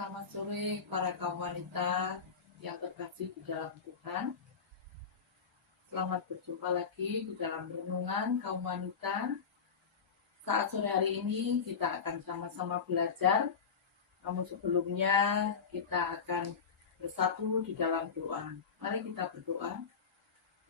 Selamat sore para kaum wanita yang terkasih di dalam Tuhan. Selamat berjumpa lagi di dalam renungan kaum wanita. Saat sore hari ini kita akan sama-sama belajar. Namun sebelumnya kita akan bersatu di dalam doa. Mari kita berdoa.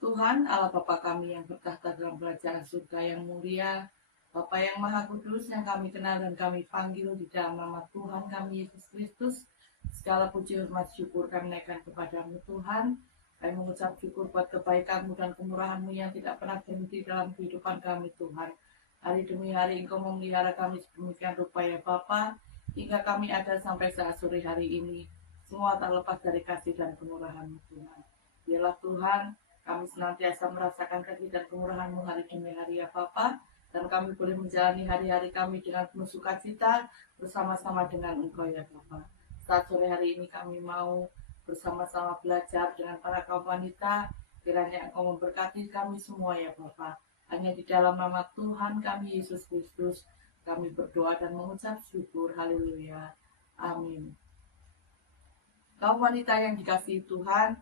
Tuhan Allah Bapa kami yang bertahta dalam kerajaan surga yang mulia, Bapa yang Maha Kudus yang kami kenal dan kami panggil di dalam nama Tuhan kami Yesus Kristus. Segala puji hormat syukur kami naikkan kepadamu Tuhan. Kami mengucap syukur buat kebaikan-Mu dan kemurahan-Mu yang tidak pernah berhenti dalam kehidupan kami Tuhan. Hari demi hari Engkau memelihara kami sedemikian rupa ya Bapa, hingga kami ada sampai saat sore hari ini. Semua tak lepas dari kasih dan kemurahan-Mu Tuhan. Biarlah Tuhan, kami senantiasa merasakan kasih dan kemurahan-Mu hari demi hari ya Bapa, dan kami boleh menjalani hari-hari kami dengan penuh sukacita bersama-sama dengan Engkau ya Bapa. Saat sore hari ini kami mau bersama-sama belajar dengan para kaum wanita, kiranya Engkau memberkati kami semua ya Bapa. Hanya di dalam nama Tuhan kami Yesus Kristus kami berdoa dan mengucap syukur. Haleluya. Amin. Kaum wanita yang dikasihi Tuhan,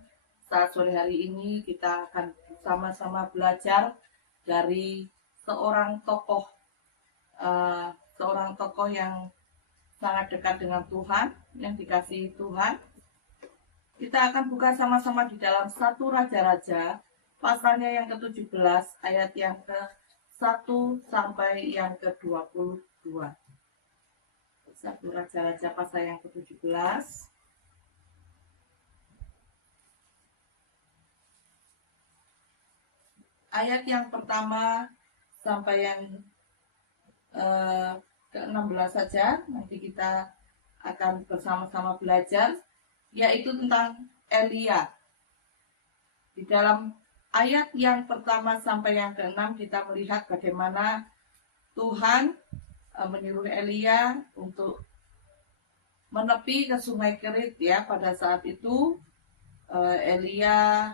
saat sore hari ini kita akan sama-sama belajar dari seorang tokoh yang sangat dekat dengan Tuhan, yang dikasihi Tuhan. Kita akan buka sama-sama di dalam 1 Raja-Raja, pasalnya yang ke-17, ayat yang ke-1 sampai yang ke-22. 1 Raja-Raja pasal yang ke-17. Ayat yang pertama sampai yang ke-16 saja, nanti kita akan bersama-sama belajar, yaitu tentang Elia. Di dalam ayat yang pertama sampai yang ke-6 kita melihat bagaimana Tuhan menyuruh Elia untuk menepi ke sungai Kerit ya. Pada saat itu Elia,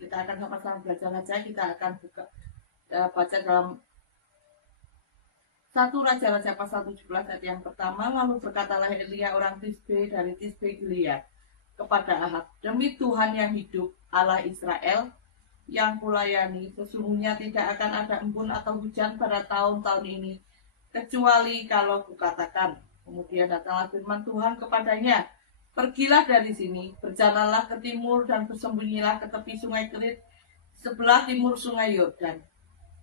kita akan sama-sama belajar saja, kita akan baca dalam 1 Raja-Raja pasal 17 ayat yang pertama. Lalu berkatalah Elia orang Tisbe dari Tisbe Gilead kepada Ahab, demi Tuhan yang hidup, Allah Israel yang kulayani, sesungguhnya tidak akan ada embun atau hujan pada tahun-tahun ini, kecuali kalau kukatakan. Kemudian datanglah firman Tuhan kepadanya, pergilah dari sini, berjalanlah ke timur dan bersembunyilah ke tepi sungai Kerit, sebelah timur sungai Yordan.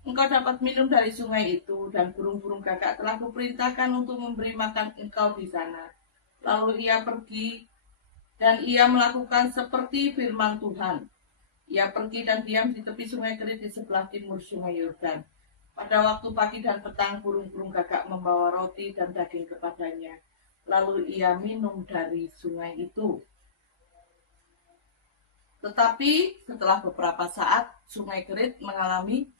Engkau dapat minum dari sungai itu, dan burung-burung gagak telah kuperintahkan untuk memberi makan engkau di sana. Lalu ia pergi, dan ia melakukan seperti firman Tuhan. Ia pergi dan diam di tepi sungai Kerit di sebelah timur sungai Yordan. Pada waktu pagi dan petang, burung-burung gagak membawa roti dan daging kepadanya. Lalu ia minum dari sungai itu. Tetapi setelah beberapa saat, sungai Kerit mengalami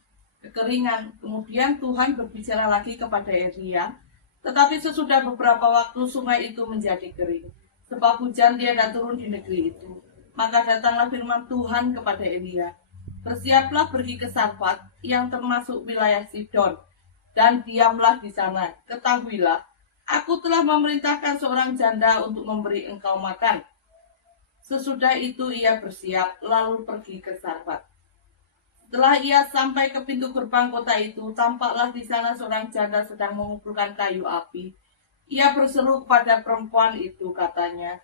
kekeringan. Kemudian Tuhan berbicara lagi kepada Elia, tetapi sesudah beberapa waktu sungai itu menjadi kering, sebab hujan tiada turun di negeri itu. Maka datanglah firman Tuhan kepada Elia, bersiaplah pergi ke Sarfat yang termasuk wilayah Sidon, dan diamlah di sana. Ketahuilah, aku telah memerintahkan seorang janda untuk memberi engkau makan. Sesudah itu ia bersiap, lalu pergi ke Sarfat. Setelah ia sampai ke pintu gerbang kota itu, tampaklah di sana seorang janda sedang mengumpulkan kayu api. Ia berseru kepada perempuan itu, katanya,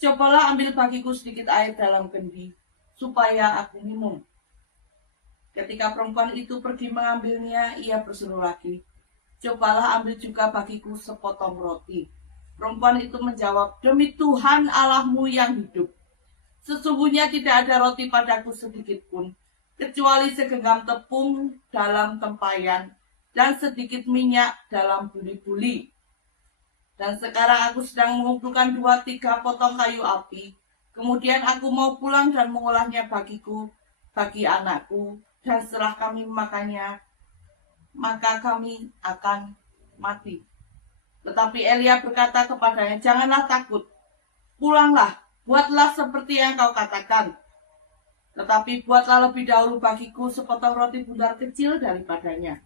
cobalah ambil bagiku sedikit air dalam kendi, supaya aku minum. Ketika perempuan itu pergi mengambilnya, ia berseru lagi, cobalah ambil juga bagiku sepotong roti. Perempuan itu menjawab, demi Tuhan Allahmu yang hidup, sesungguhnya tidak ada roti padaku sedikit pun, kecuali segenggam tepung dalam tempayan dan sedikit minyak dalam buli-buli. Dan sekarang aku sedang mengumpulkan 2-3 potong kayu api. Kemudian aku mau pulang dan mengolahnya bagiku, bagi anakku, dan setelah kami memakannya, maka kami akan mati. Tetapi Elia berkata kepadanya, janganlah takut, pulanglah, buatlah seperti yang kau katakan. Tetapi buatlah lebih dahulu bagiku sepotong roti bundar kecil daripadanya.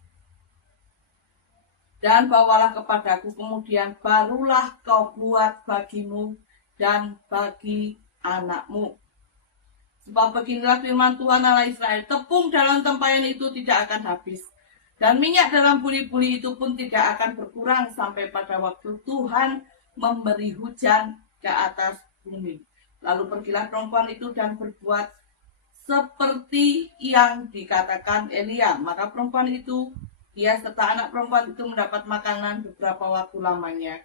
dan bawalah kepadaku, kemudian barulah kau buat bagimu dan bagi anakmu. Sebab beginilah firman Tuhan Allah Israel, tepung dalam tempayan itu tidak akan habis, dan minyak dalam buli-buli itu pun tidak akan berkurang sampai pada waktu Tuhan memberi hujan ke atas bumi. Lalu pergilah perempuan itu dan berbuat seperti yang dikatakan Elia. Maka perempuan itu, dia serta anak perempuan itu mendapat makanan beberapa waktu lamanya.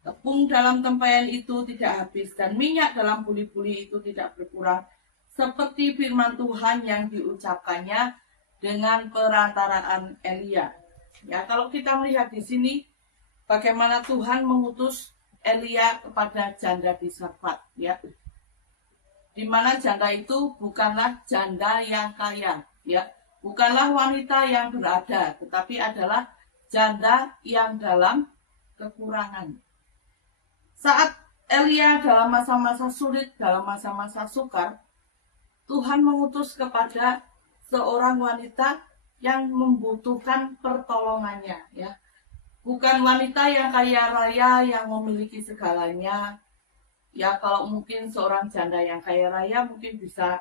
Tepung dalam tempayan itu tidak habis, dan minyak dalam buli-buli itu tidak berkurang, seperti firman Tuhan yang diucapkannya dengan perantaraan Elia. Ya, kalau kita melihat di sini bagaimana Tuhan mengutus Elia kepada janda di Sarfat, ya. Di mana janda itu bukanlah janda yang kaya, ya. Bukanlah wanita yang berada, tetapi adalah janda yang dalam kekurangan. Saat Elia dalam masa-masa sulit, dalam masa-masa sukar, Tuhan mengutus kepada seorang wanita yang membutuhkan pertolongannya, ya. Bukan wanita yang kaya raya yang memiliki segalanya. Ya, kalau mungkin seorang janda yang kaya raya mungkin bisa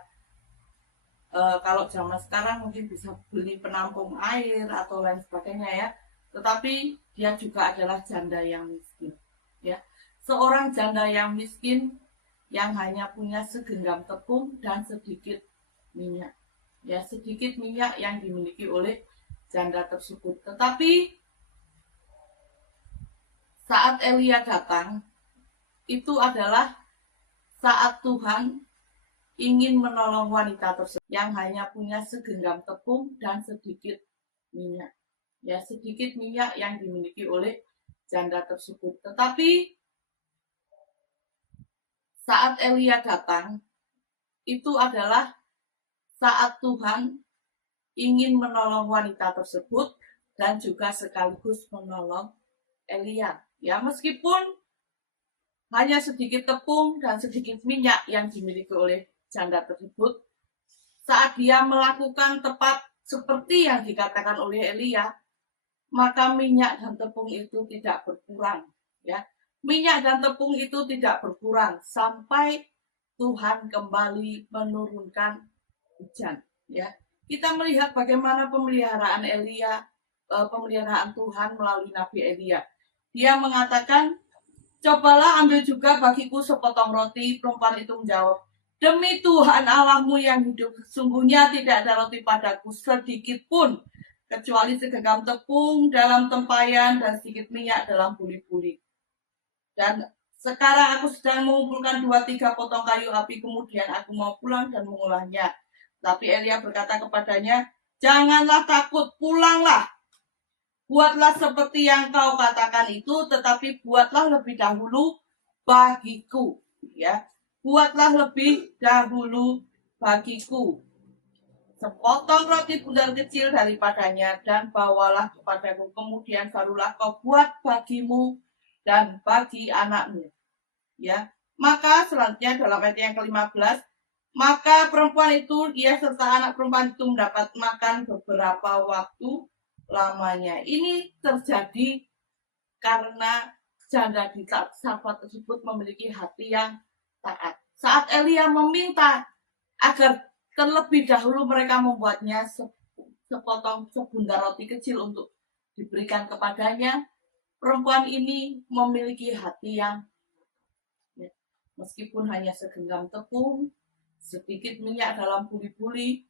kalau zaman sekarang mungkin bisa beli penampung air atau lain sebagainya, ya. Tetapi dia juga adalah janda yang miskin, ya. Seorang janda yang miskin yang hanya punya segenggam tepung dan sedikit minyak, ya, sedikit minyak yang dimiliki oleh janda tersebut. Tetapi saat Elia datang, itu adalah saat Tuhan ingin menolong wanita tersebut yang hanya punya segenggam tepung dan sedikit minyak, ya, sedikit minyak yang dimiliki oleh janda tersebut. Tetapi saat Elia datang, itu adalah saat Tuhan ingin menolong wanita tersebut dan juga sekaligus menolong Elia. Ya, meskipun hanya sedikit tepung dan sedikit minyak yang dimiliki oleh janda tersebut, saat dia melakukan tepat seperti yang dikatakan oleh Elia, maka minyak dan tepung itu tidak berkurang, ya. Minyak dan tepung itu tidak berkurang sampai Tuhan kembali menurunkan hujan, ya. Kita melihat bagaimana pemeliharaan Elia, pemeliharaan Tuhan melalui Nabi Elia. Dia mengatakan, cobalah ambil juga bagiku sepotong roti. Perempuan itu menjawab, demi Tuhan Allahmu yang hidup, sesungguhnya tidak ada roti padaku sedikit pun, kecuali segenggam tepung dalam tempayan dan sedikit minyak dalam buli-buli. Dan sekarang aku sedang mengumpulkan 2-3 potong kayu api, kemudian aku mau pulang dan mengolahnya. Tapi Elia berkata kepadanya, janganlah takut, pulanglah. Buatlah seperti yang kau katakan itu, tetapi buatlah lebih dahulu bagiku, ya. Buatlah lebih dahulu bagiku sepotong roti bundar kecil daripadanya dan bawalah kepadaku, kemudian barulah kau buat bagimu dan bagi anakmu, ya. Maka selanjutnya dalam ayat yang ke-15, maka perempuan itu, dia serta anak perempuan itu mendapat makan beberapa waktu lamanya. Ini terjadi karena janda di Sarfat tersebut memiliki hati yang taat. Saat Elia meminta agar terlebih dahulu mereka membuatnya sebundar roti kecil untuk diberikan kepadanya, perempuan ini memiliki hati yang, ya, meskipun hanya segenggam tepung, sedikit minyak dalam buli-buli,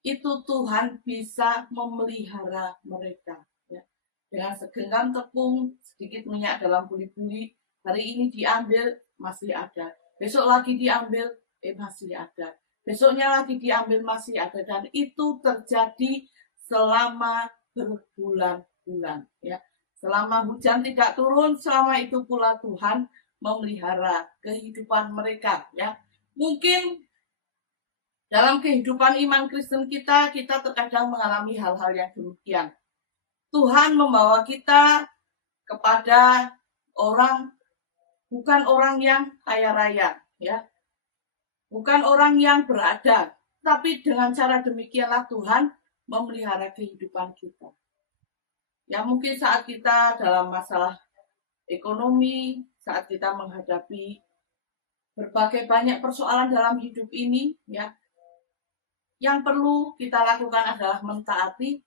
itu Tuhan bisa memelihara mereka, ya. Dengan segenggam tepung, sedikit minyak dalam buli-buli, hari ini diambil, masih ada. Besok lagi diambil, masih ada. Besoknya lagi diambil, masih ada. Dan itu terjadi selama berbulan-bulan, ya. Selama hujan tidak turun, selama itu pula Tuhan memelihara kehidupan mereka, ya. Mungkin dalam kehidupan iman Kristen kita terkadang mengalami hal-hal yang demikian. Tuhan membawa kita kepada bukan orang yang kaya raya, ya. Bukan orang yang berada, tapi dengan cara demikianlah Tuhan memelihara kehidupan kita. Ya mungkin saat kita dalam masalah ekonomi, saat kita menghadapi berbagai banyak persoalan dalam hidup ini, ya, yang perlu kita lakukan adalah mentaati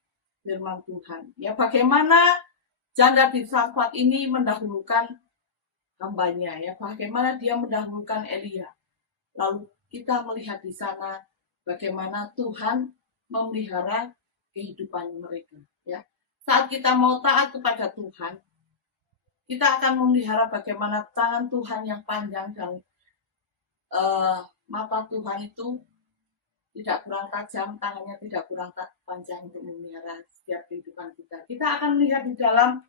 firman Tuhan. Ya, bagaimana janda di Sarfat ini mendahulukan hambanya, ya, bagaimana dia mendahulukan Elia. Lalu kita melihat di sana bagaimana Tuhan memelihara kehidupan mereka, ya. Saat kita mau taat kepada Tuhan, kita akan memelihara bagaimana tangan Tuhan yang panjang dan mata Tuhan itu tidak kurang tajam, tangannya tidak kurang panjang untuk memelihara setiap kehidupan kita. Kita akan melihat di dalam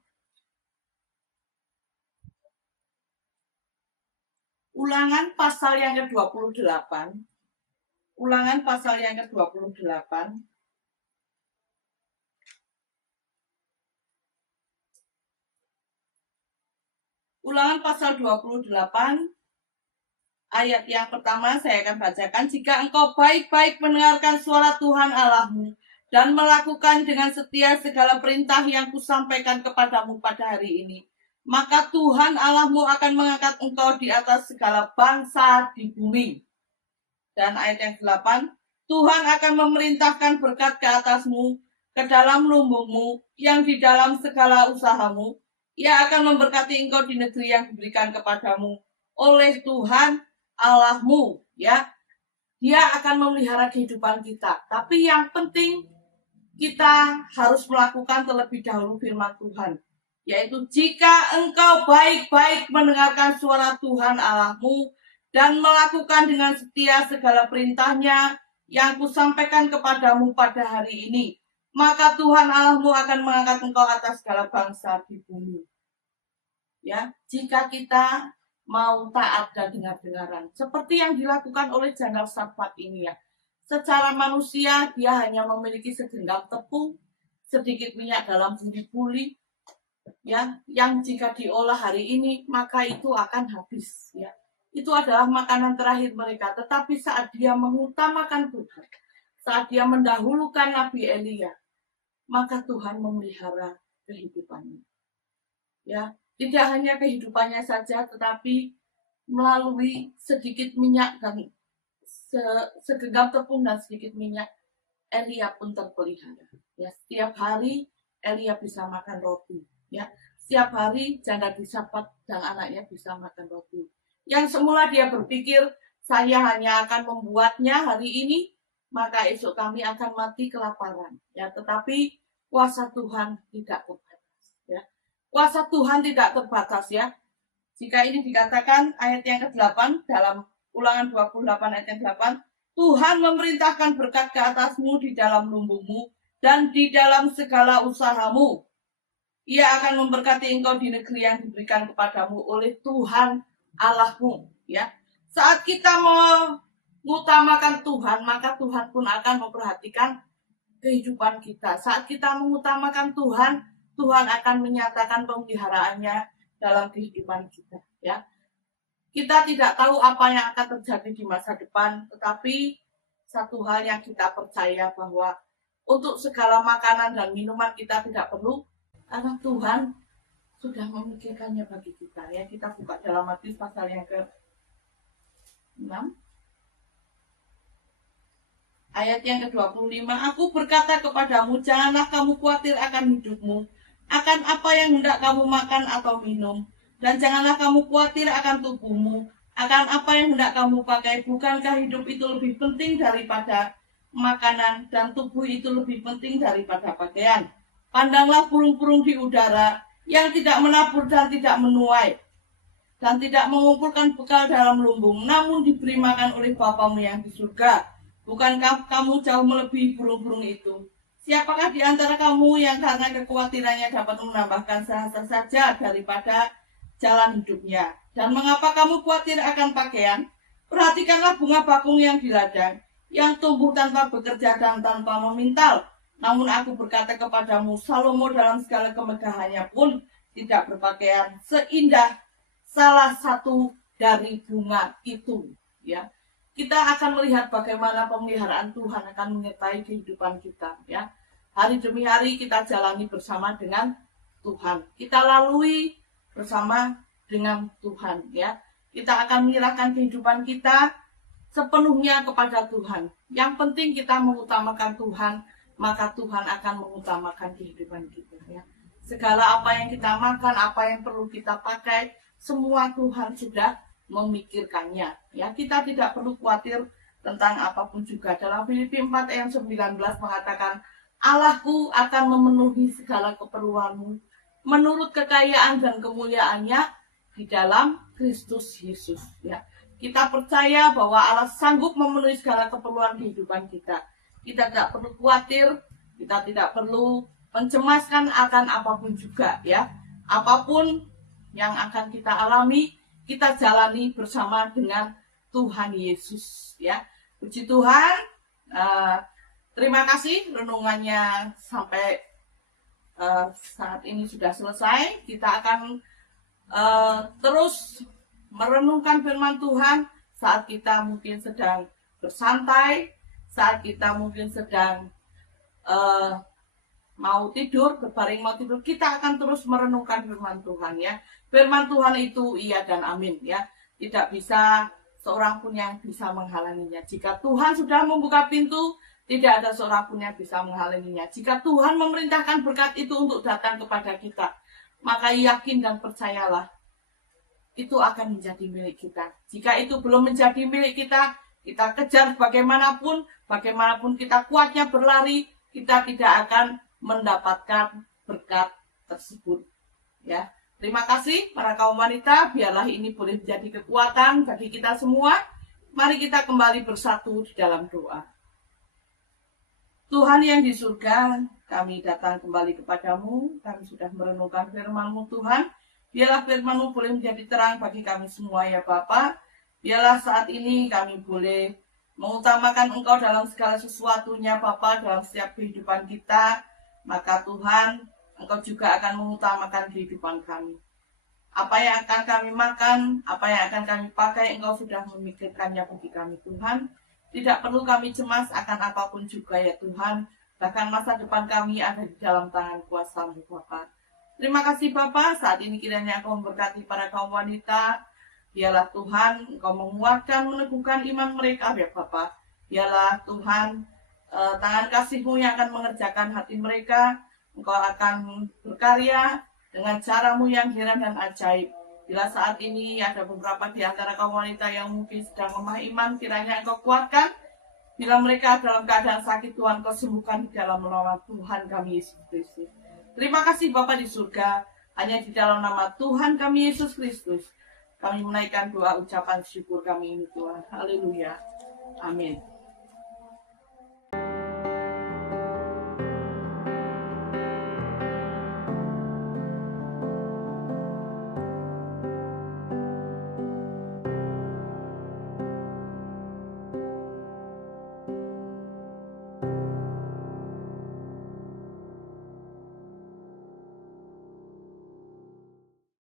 Ulangan pasal yang ke-28. Ulangan pasal yang ke-28. Ulangan pasal 28 ayat yang pertama saya akan bacakan. Jika engkau baik-baik mendengarkan suara Tuhan Allahmu dan melakukan dengan setia segala perintah yang kusampaikan kepadamu pada hari ini, maka Tuhan Allahmu akan mengangkat engkau di atas segala bangsa di bumi. Dan ayat yang 8, Tuhan akan memerintahkan berkat ke atasmu, ke dalam lumbungmu, yang di dalam segala usahamu. Ia akan memberkati engkau di negeri yang diberikan kepadamu oleh Tuhan Allahmu, ya. Dia akan memelihara kehidupan kita. Tapi yang penting kita harus melakukan terlebih dahulu firman Tuhan, yaitu jika engkau baik-baik mendengarkan suara Tuhan Allahmu dan melakukan dengan setia segala perintahnya yang kusampaikan kepadamu pada hari ini, maka Tuhan Allahmu akan mengangkat engkau atas segala bangsa di bumi. Ya, jika kita mau taat dan dengar-dengaran, seperti yang dilakukan oleh janda Sarfat ini, ya. Secara manusia dia hanya memiliki segenggam tepung, sedikit minyak dalam buli-buli, ya, yang jika diolah hari ini maka itu akan habis, ya. Itu adalah makanan terakhir mereka. Tetapi saat dia mengutamakan Tuhan, saat dia mendahulukan Nabi Elia, maka Tuhan memelihara kehidupannya. Ya, tidak hanya kehidupannya saja, tetapi melalui sedikit minyak dan segenggam tepung dan sedikit minyak, Elia pun terpelihara. Ya, setiap hari Elia bisa makan roti. Ya, setiap hari janda di Sarfat dan anaknya bisa makan roti. Yang semula dia berpikir, saya hanya akan membuatnya hari ini, maka esok kami akan mati kelaparan. Ya, tetapi kuasa Tuhan tidak terbatas. Ya, kuasa Tuhan tidak terbatas, ya. Jika ini dikatakan ayat yang ke-8 dalam Ulangan 28 ayat yang 8, Tuhan memerintahkan berkat ke atasmu di dalam lumbungmu dan di dalam segala usahamu. Ia akan memberkati engkau di negeri yang diberikan kepadamu oleh Tuhan Allahmu, ya. Saat kita mengutamakan Tuhan, maka Tuhan pun akan memperhatikan kehidupan kita. Saat kita mengutamakan Tuhan, Tuhan akan menyatakan pemeliharaannya dalam kehidupan kita, ya. Kita tidak tahu apa yang akan terjadi di masa depan, tetapi satu hal yang kita percaya bahwa untuk segala makanan dan minuman kita tidak perlu, karena Tuhan sudah memikirkannya bagi kita, ya. Kita buka dalam Matius pasal yang ke-6 ayat yang ke-25. Aku berkata kepadamu, janganlah kamu khawatir akan hidupmu, akan apa yang hendak kamu makan atau minum, dan janganlah kamu khawatir akan tubuhmu, akan apa yang hendak kamu pakai. Bukankah hidup itu lebih penting daripada makanan, dan tubuh itu lebih penting daripada pakaian? Pandanglah burung-burung di udara, yang tidak menabur dan tidak menuai, dan tidak mengumpulkan bekal dalam lumbung, namun diberi makan oleh Bapamu yang di surga. Bukankah kamu jauh melebihi burung-burung itu? Siapakah di antara kamu yang karena kekhawatirannya dapat menambahkan sehasta saja daripada jalan hidupnya? Dan mengapa kamu khawatir akan pakaian? Perhatikanlah bunga bakung yang di ladang, yang tumbuh tanpa bekerja dan tanpa memintal. Namun aku berkata kepadamu, Salomo dalam segala kemegahannya pun tidak berpakaian seindah salah satu dari bunga itu, ya. Kita akan melihat bagaimana pemeliharaan Tuhan akan menyertai kehidupan kita, ya. hari demi hari kita jalani bersama dengan Tuhan. Kita lalui bersama dengan Tuhan, ya. Kita akan menyerahkan kehidupan kita sepenuhnya kepada Tuhan. Yang penting kita mengutamakan Tuhan, maka Tuhan akan mengutamakan kehidupan kita, ya. Segala apa yang kita makan, apa yang perlu kita pakai, semua Tuhan sudah memikirkannya, ya. Kita tidak perlu khawatir tentang apapun juga. Dalam Filipi 4 ayat 19 mengatakan, Allahku akan memenuhi segala keperluanmu menurut kekayaan dan kemuliaannya di dalam Kristus Yesus, ya. Kita percaya bahwa Allah sanggup memenuhi segala keperluan kehidupan kita. Kita tidak perlu khawatir, kita tidak perlu mencemaskan akan apapun juga, ya. Apapun yang akan kita alami, kita jalani bersama dengan Tuhan Yesus, ya. Puji Tuhan. Terima kasih renungannya sampai saat ini sudah selesai. Kita akan terus merenungkan firman Tuhan saat kita mungkin sedang bersantai, saat kita mungkin sedang mau tidur, berbaring mau tidur, kita akan terus merenungkan firman Tuhan, ya. Firman Tuhan itu iya dan amin, ya. Tidak bisa seorang pun yang bisa menghalanginya. Jika Tuhan sudah membuka pintu, tidak ada seorang pun yang bisa menghalanginya. Jika Tuhan memerintahkan berkat itu untuk datang kepada kita, maka yakin dan percayalah, itu akan menjadi milik kita. Jika itu belum menjadi milik kita, kita kejar bagaimanapun kita kuatnya berlari, kita tidak akan mendapatkan berkat tersebut, ya. Terima kasih para kaum wanita, biarlah ini boleh menjadi kekuatan bagi kita semua. Mari kita kembali bersatu di dalam doa. Tuhan yang di surga, kami datang kembali kepadamu, kami sudah merenungkan firman-Mu Tuhan. Biarlah firman-Mu boleh menjadi terang bagi kami semua, ya Bapa. Biarlah saat ini kami boleh mengutamakan Engkau dalam segala sesuatunya, Bapa, dalam setiap kehidupan kita. Maka Tuhan, Engkau juga akan mengutamakan kehidupan kami. Apa yang akan kami makan, apa yang akan kami pakai, Engkau sudah memikirkannya bagi kami, Tuhan. Tidak perlu kami cemas akan apapun juga, ya Tuhan. Bahkan masa depan kami ada di dalam tangan kuasa-Mu, Bapa. Terima kasih Bapa, saat ini kiranya Engkau memberkati para kaum wanita. Biarlah Tuhan, Engkau menguatkan, meneguhkan iman mereka, ya Bapa. Biarlah Tuhan, tangan kasih-Mu yang akan mengerjakan hati mereka. Engkau akan berkarya dengan cara-Mu yang heran dan ajaib. Bila saat ini ada beberapa di antara kaum wanita yang mungkin sedang lemah iman, kiranya Engkau kuatkan. Bila mereka dalam keadaan sakit, Tuhan Engkau sembuhkan di dalam nama Tuhan kami Yesus Kristus. Terima kasih Bapa di surga, hanya di dalam nama Tuhan kami Yesus Kristus kami menaikkan doa ucapan syukur kami ini, Tuhan. Haleluya. Amin.